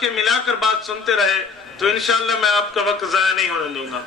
کے ملا کر بات سنتے رہے تو انشاءاللہ میں آپ کا وقت ضائع نہیں ہونے دوں گا۔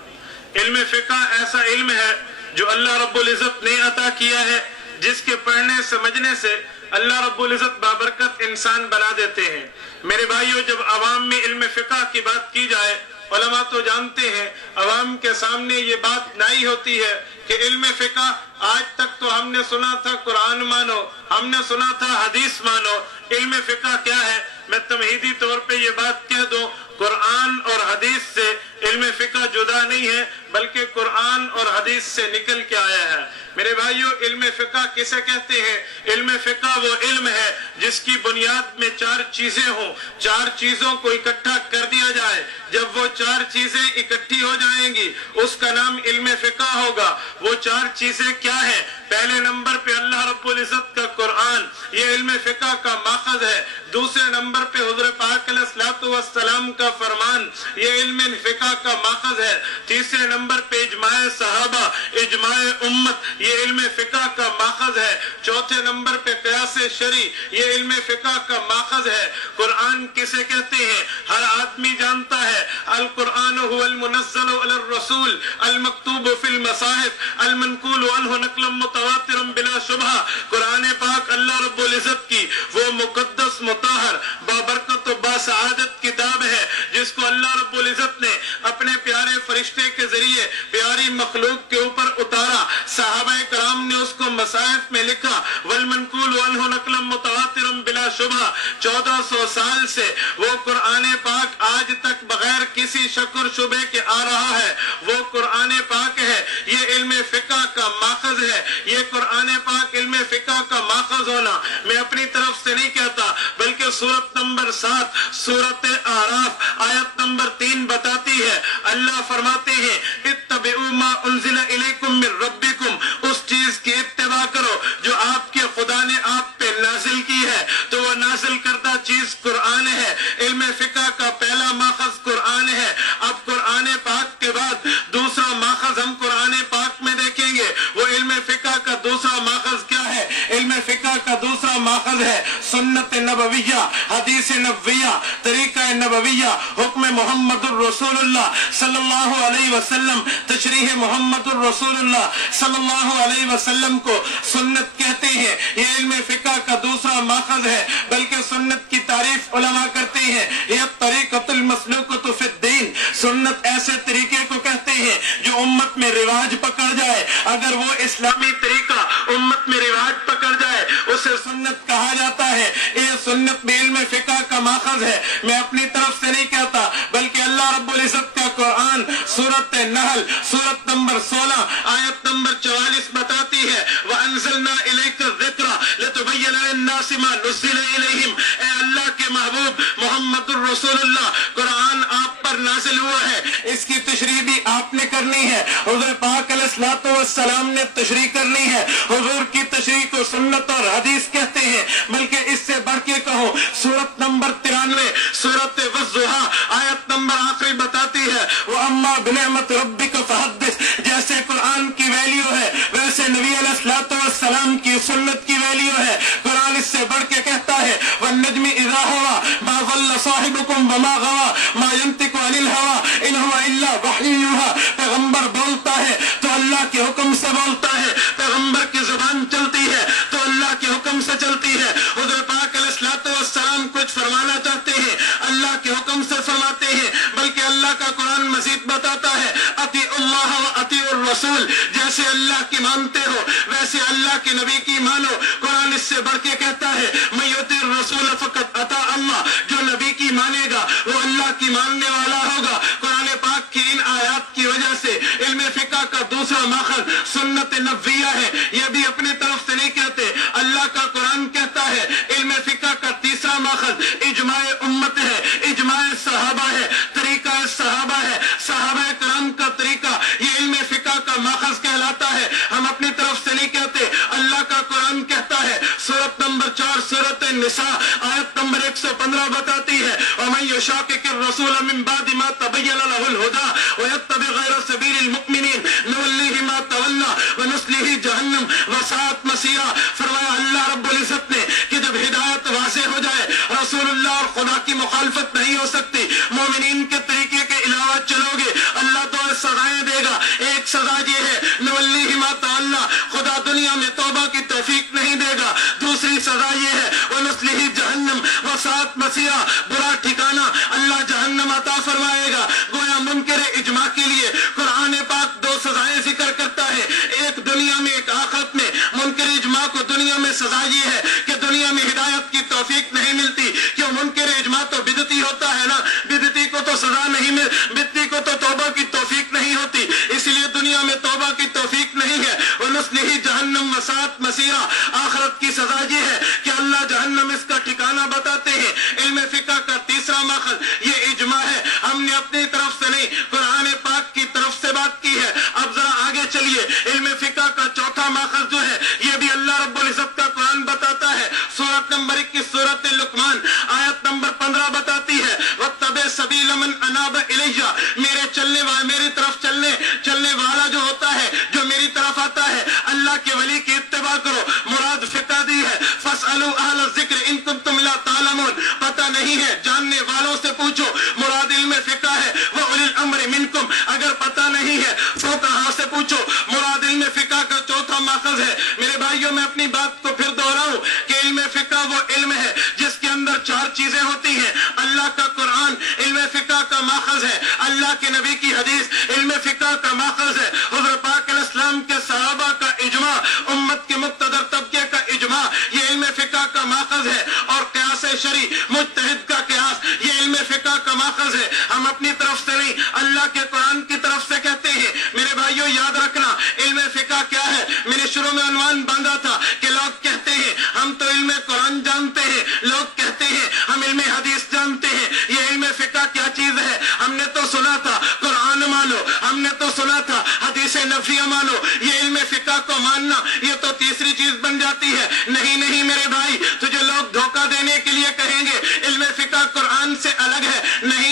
علم فقہ ایسا علم ہے جو اللہ رب العزت نے عطا کیا ہے، جس کے پڑھنے سمجھنے سے اللہ رب العزت بابرکت انسان بنا دیتے ہیں۔ میرے بھائیو، جب عوام میں علم فقہ کی بات کی جائے، علماء تو جانتے ہیں عوام کے سامنے یہ بات نائی ہوتی ہے کہ علم فقہ آج تک تو ہم نے سنا تھا قرآن مانو، ہم نے سنا تھا حدیث مانو۔ علم فقہ کیا ہے؟ میں تمہیدی طور پہ یہ بات کہہ دوں، قرآن اور حدیث سے علم فقہ جدا نہیں ہے، بلکہ قرآن اور حدیث سے نکل کے آیا ہے۔ میرے بھائیو، علم فقہ کسے کہتے ہیں؟ علم فقہ وہ علم ہے جس کی بنیاد میں چار چیزیں ہوں، چار چیزوں کو اکٹھا کر دیا جائے۔ جب وہ چار چیزیں اکٹھی ہو جائیں گی اس کا نام علم فقہ ہوگا۔ وہ چار چیزیں کیا ہیں؟ پہلے نمبر پہ اللہ رب العزت کا قرآن، یہ علم فقہ کا ماخذ ہے۔ دوسرے نمبر پہ حضور پاک علیہ الصلوۃ والسلام کا فرمان، یہ علم فقہ کا ماخذ ہے۔ تیسرے نمبر پہ اجماع صحابہ، اجماع امت، یہ علم فقہ کا ماخذ ہے۔ چوتھے نمبر پہ قیاس شرعی، یہ علم فقہ کا ماخذ ہے۔ قرآن کسے کہتے ہیں؟ ہر آدمی جانتا ہے، القرآن هو المنزل علی الرسول المکتوب فی المصاحف المنقول عنہ نقلا متواترا بلا شبہ۔ قرآن پاک اللہ رب العزت کی وہ مقدس مطہر بابرکت و باسعادت کتاب ہے جس کو اللہ رب العزت نے اپنے پیارے فرشتے کے ذریعے پیاری مخلوق کے اوپر اتارا۔ صحابہ کرام نے اس کو مصاحف میں لکھا، والمنقول عنہ نقلا متواترا بلا شبہ۔ 1400 سال سے وہ قرآن پاک آج تک بغیر کسی شک اور شبہ کے آ رہا ہے۔ وہ قرآن پاک ہے، یہ علم فقہ کا ماخذ ہے۔ یہ قرآن پاک علم فقہ کا ماخذ ہونا میں اپنی طرف سے نہیں کہتا، بلکہ سورت نمبر 7 سورت اعراف آیت نمبر 3 بتاتی ہے۔ اللہ فرماتے ہیں، اتبعوا ما انزل الیکم من ربکم، اس چیز کی اتباع کرو جو آپ کے خدا نے آپ پہ نازل کی ہے۔ تو وہ نازل کردہ چیز قرآن ہے۔ علم فقہ کا پہلا ماخذ قرآن ہے۔ اب قرآن پاک کے بعد دوسرا ماخذ ہم قرآن پاک میں دیکھیں گے۔ وہ علم فقہ کا دوسرا ماخذ کیا ہے؟ علم فقہ کا دوسرا ماخذ ہے سنت نبویہ، حدیث نبویہ، طریقہ نبویہ، حکم محمد الرسول اللہ صلی اللہ علیہ وسلم، تشریح محمد الرسول اللہ صلی اللہ علیہ وسلم کو سنت کہتے ہیں۔ یہ علم فقہ کا دوسرا ماخذ ہے، بلکہ سنت کی تعریف علماء کرتے ہیں، یہ طریقۃ المسلوکۃ فی الدین۔ سنت ایسے طریقے کو کہتے ہیں جو امت میں رواج پکڑ جائے۔ اگر وہ اسلامی طریقہ امت میں رواج پکڑ جائے اسے سنت کہا جاتا ہے۔ یہ سنت بھی علم فقہ کا ماخذ ہے۔ میں اپنی طرف سے نہیں کہتا، بلکہ اللہ رب العزت کا قرآن سورت نحل سورت نمبر 16 آیت نمبر 44 بتاتی ہے، وَأَنزَلْنَا إِلَيْكَ الذِّكْرَ لِتُبَيِّنَ لِلنَّاسِ مَا نُزِّلَ إِلَيْهِمْ۔ اے اللہ کے محبوب محمد الرسول اللہ، قرآن آپ پر نازل ہوا ہے، اس کی تشریح بھی آپ نے کرنی ہے، حضور پاک علیہ الصلوۃ والسلام نے تشریح کرنی ہے۔ حضور کی تشریح کو سنت اور حدیث کہتے ہیں، بلکہ اس سے بڑھ کے کہو، سورت نمبر 93 سورت والضحیٰ آیت نمبر آخری بتاتی ہے، وَأَمَّا بِنِعْمَةِ رَبِّكَ فَحَدِّثْ۔ جیسے قرآن کی ویلیو ہے ویسے نبی علیہ الصلوۃ والسلام کی سنت کی ویلیو ہے۔ قرآن اس سے بڑھ کے کہتا ہے، وَالنَّجْمِ إِذَا هَوَىٰ مَا ضَلَّ صَاحِبُكُمْ وَمَا غَوَىٰ مَا يَنطِقُ عَنِ الْهَوَىٰ إِنْ هُوَ إِلَّا وَحْيٌ يُوحَىٰ۔ پیغمبر بولتا ہے تو اللہ کے حکم سے بولتا ہے، پیغمبر کی زبان چلتی ہے تو اللہ کے حکم سے چلتی ہے۔ حضور پاک علیہ الصلوۃ والسلام کچھ فرمانا چاہتے ہیں، اللہ کے حکم سے فرماتے ہیں، بلکہ اللہ کا قرآن مزید بتاتا ہے، اطیعوا اللہ واطیعوا الرسول۔ جیسے اللہ کی مانتے ہو ویسے اللہ کے نبی کی مانو۔ قرآن اس سے بڑھ کے کہتا ہے، من یطیع الرسول فقد اطاع اللہ۔ جو نبی کی مانے گا وہ اللہ کی ماننے والا ہوگا۔ قرآن پاک کی ان آیات کی وجہ سے علم فقہ کا دوسرا ماخذ سنت نبویہ ہے۔ یہ بھی اپنی طرف سے نہیں کہتے، اللہ کا قرآن کہتا ہے۔ علم فقہ کا تیسرا ماخذ اجماع امت ہے، اجماع صحابہ ہے، طریقہ صحابہ ہے، صحابہ کرام کا طریقہ، یہ علم فقہ کا ماخذ کہلاتا ہے۔ ہم اپنی طرف سے نہیں کہتے، اللہ کا قرآن کہتا ہے۔ سورت نمبر 4 سورت النساء آیت نمبر 115 بتاتی ہے، وَمَن يُشَاقِقِ الرَّسُولَ مِن بَعْدِ مَا تَبَيَّنَ لَهُ الْهُدَىٰ وَيَتَّبِعْ غَيْرَ سَبِيلِ الْمُؤْمِنِينَ نُوَلِّهِ مَا تَوَلَّىٰ وَنُصْلِهِ جَهَنَّمَ وَسَاءَتْ مَصِيرًا۔ فرمایا اللہ رب العزت نے کہ جب ہدایت واضح ہو جائے، رسول رسول اللہ اور خدا کی مخالفت نہیں ہو سکتی. مومنین کے طریقے کے علاوہ چلو گے اللہ تو سزائیں دے گا. ایک سزا یہ ہے نولیہ ما تولى، خدا دنیا میں توبہ کی توفیق نہیں دے گا. دوسری سزا یہ ہے ونصلہ جہنم وساءت مصیرا، برا ٹھکانہ اللہ جہنم عطا فرمائے گا. گویا منکر اجماع کے لیے قرآن پاک دو سزائیں ذکر کرتا ہے، ایک دنیا میں ایک آخرت میں. منکر اجماع کو دنیا میں سزا یہ ہے کہ دنیا میں ہدایت کی توفیق نہیں ملتی. کیوں؟ منکر اجماع تو بدعتی ہوتا ہے نا، بدعتی کو تو سزا نہیں بدعتی کو تو توبہ کی توفیق نہیں ہوتی، اس لیے دنیا میں توبہ کی توفیق نہیں ہے. ونصلہ جہنم وساءت مصیرا، آخرت کی سزا یہ ہے کہ اللہ جہنم اس کا ٹھکانہ بتاتے ہیں. علم فقہ کا تیسرا ماخذ یہ اجماع ہے. ہم نے اپنی طرف سے نہیں قرآن پاک کی طرف سے بات کی ہے. اب ذرا آگے چلیے. علم فقہ کا چوتھا ماخذ جو ہے یہ بھی اللہ رب العزت کا قرآن بتاتا ہے. سورت نمبر 21 سورت لقمان آیت نمبر 15 بتاتی ہے واتبع سبیل من اناب الیہ، میری طرف چلنے والا جو ہوتا ہے، جو میری طرف آتا ہے، اللہ کے ولی کی اتباع کرو. مراد فقہ دی ہے فاسألوا اہل الذکر ان کنتم لا تعلمون، پتہ نہیں ہے جاننے والوں سے پوچھو. مراد علم فقہ ہے وہ اولی الامر منکم، اگر پتہ نہیں ہے فقہاء سے پوچھو. مراد علم فقہ کا چوتھا ماخذ ہے. میرے بھائیوں میں اپنی بات کو پھر دوہراؤں کہ علم فقہ وہ علم ہے جس کے اندر چار چیزیں ہوتی ہیں. اللہ کا قرآن علم فقہ کا ماخذ ہے، اللہ کے نبی کی حدیث علم فقہ کا ماخذ ہے، حضرت پاک علیہ السلام کے صحابہ کا اجماع، امت کے مقتدر طبقے کا اجماع، یہ علم فقہ کا ماخذ ہے. اور قیاس شرعی مجتہد کا قیاس یہ علم فقہ کا ماخذ ہے. ہم اپنی طرف سے نہیں اللہ کے قرآن کی طرف سے کہتے ہیں. میرے بھائیوں یاد رکھنا علم فقہ کیا ہے. میں نے شروع میں عنوان باندھا تھا کہ لوگ کہتے ہیں ہم تو علم قرآن جانتے ہیں، لوگ کہتے ہیں ہم علم حدیث جانتے ہیں. یہ علم فقہ کیا چیز ہے؟ ہم نے تو سنا تھا قرآن مانو، ہم نے تو سنا تھا حدیث نبویہ مانو. یہ علم فقہ کو ماننا یہ تو تیسری چیز بن جاتی ہے. نہیں میرے بھائی، تجھے لوگ دھوکہ دینے کے لیے کہیں گے علم فقہ قرآن سے الگ ہے. نہیں،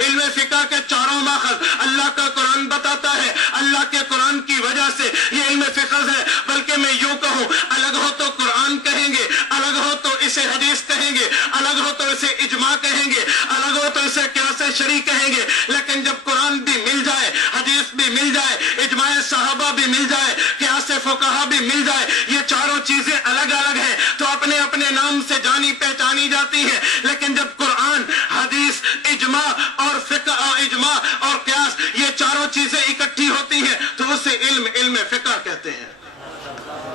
علم فقہ کے چاروں ماخذ اللہ کا قرآن بتاتا ہے. اللہ کے قرآن کی وجہ سے یہ علم فقہ ہے. بلکہ میں یوں کہوں الگ ہو تو قرآن کہیں گے، الگ ہو تو اسے حدیث کہیں گے، الگ ہو تو اسے اجماع کہیں گے، الگ ہو تو اسے قیاس شرعی کہیں گے. لیکن جب قرآن بھی مل جائے، حدیث بھی مل جائے، اجماع صحابہ بھی مل جائے، قیاس فقہا بھی مل جائے، یہ چاروں چیزیں الگ الگ ہیں تو اپنے اپنے نام سے جانی پہچانی جاتی ہیں. لیکن جب قرآن، حدیث، اجماع اور فقہ، اجماع اور قیاس یہ چاروں چیزیں اکٹھی ہوتی ہیں تو اسے علم فقہ کہتے ہیں.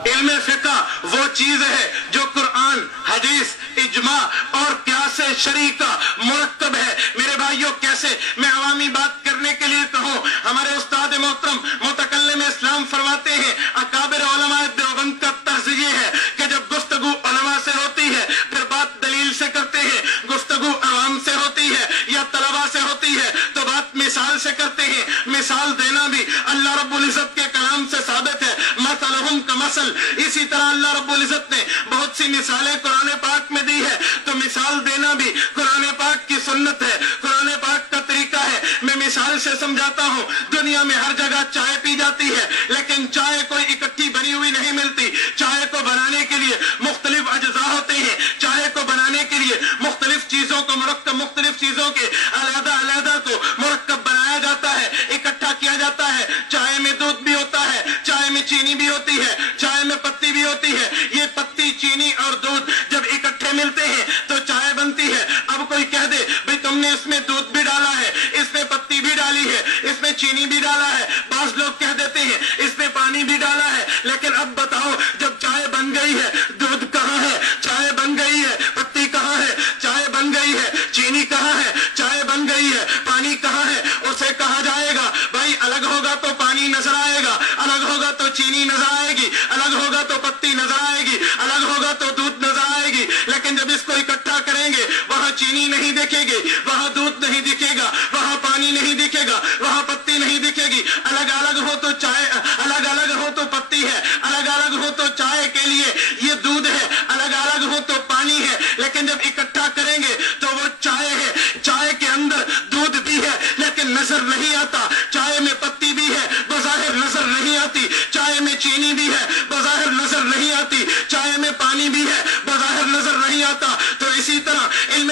علم فقہ وہ چیز ہے جو قرآن، حدیث، اجماع اور قیاس شرعی کا مرکب ہے. میرے بھائیوں کیسے میں عوامی بات کرنے کے لیے کہوں، ہمارے استاد محترم متکلم اسلام فرماتے ہیں اکابر علماء دیوبند کا طرز یہ ہے کہ جب گفتگو علماء سے ہوتی ہے پھر بات دلیل سے کرتے ہیں، گفتگو عوام سے ہوتی ہے یا طلباء سے ہوتی ہے تو بات مثال سے کرتے ہیں. مثال دینا بھی اللہ رب العزت کے کلام سے ثابت ہے. مثلہم کمثل، اسی طرح اللہ رب العزت نے بہت سی مثالیں قرآن پاک میں دی ہے تو مثال دینا بھی قرآن پاک کی سنت ہے، قرآن پاک کا طریقہ ہے. میں مثال سے سمجھاتا ہوں. دنیا میں ہر جگہ چائے پی جاتی ہے لیکن چائے کوئی اکٹھی بنی ہوئی نہیں ملتی. چائے کو بنانے کے لیے مختلف اجزاء ہوتے ہیں. چائے کو بنانے کے لیے مختلف چیزوں کو مرکب، مختلف چیزوں کے علیحدہ کو مرکب بنایا جاتا ہے، اکٹھا کیا جاتا ہے. چائے میں دودھ بھی ہوتا ہے، چائے میں چینی بھی ہوتی ہے، چائے میں پتی بھی ہوتی ہے. یہ پتی، چینی اور دودھ جب اکٹھے ملتے ہیں تو چائے بنتی ہے. اب کوئی کہہ دے بھئی تم نے اس میں دودھ بھی ڈالا ہے، اس میں پتی بھی ڈالی ہے، اس میں چینی بھی ڈالا ہے. بعض لوگ کہہ دیتے ہیں اس میں پانی بھی ڈالا ہے. لیکن اب بتاؤ جب چائے بن گئی ہے دودھ کہاں ہے؟ چائے بن گئی ہے، پتی کہاں ہے؟ چائے بن گئی ہے. چینی کہاں ہے؟ چائے بن گئی ہے. پانی کہاں ہے؟ اسے کہا جائے گا بھائی الگ ہوگا تو پانی نظر آئے گا، الگ ہوگا تو چینی نظر آئے گی، الگ ہوگا تو پتی نظر آئے گی، الگ ہوگا تو دودھ نظر آئے گی. لیکن جب اس کو اکٹھا کریں گے وہاں چینی نہیں دکھے گی، وہاں دودھ نہیں دکھے گا، وہاں پانی نہیں دکھے گا، وہاں پتی نہیں دکھے گی. الگ الگ ہو تو چائے، الگ الگ ہو تو پتی ہے، الگ الگ ہو تو چائے کے لیے یہ دودھ ہے، الگ الگ ہو تو پانی ہے. لیکن جب اکٹھا کریں گے تو وہ چائے ہے. چائے کے اندر دودھ بھی ہے لیکن نظر نہیں آتا. چائے میں پتی بھی ہے، بظاہر نظر نہیں آتی. چائے میں چینی بھی ہے، بظاہر نظر نہیں آتی. چائے میں پانی بھی ہے، بظاہر نظر نہیں آتا. تو اسی طرح علم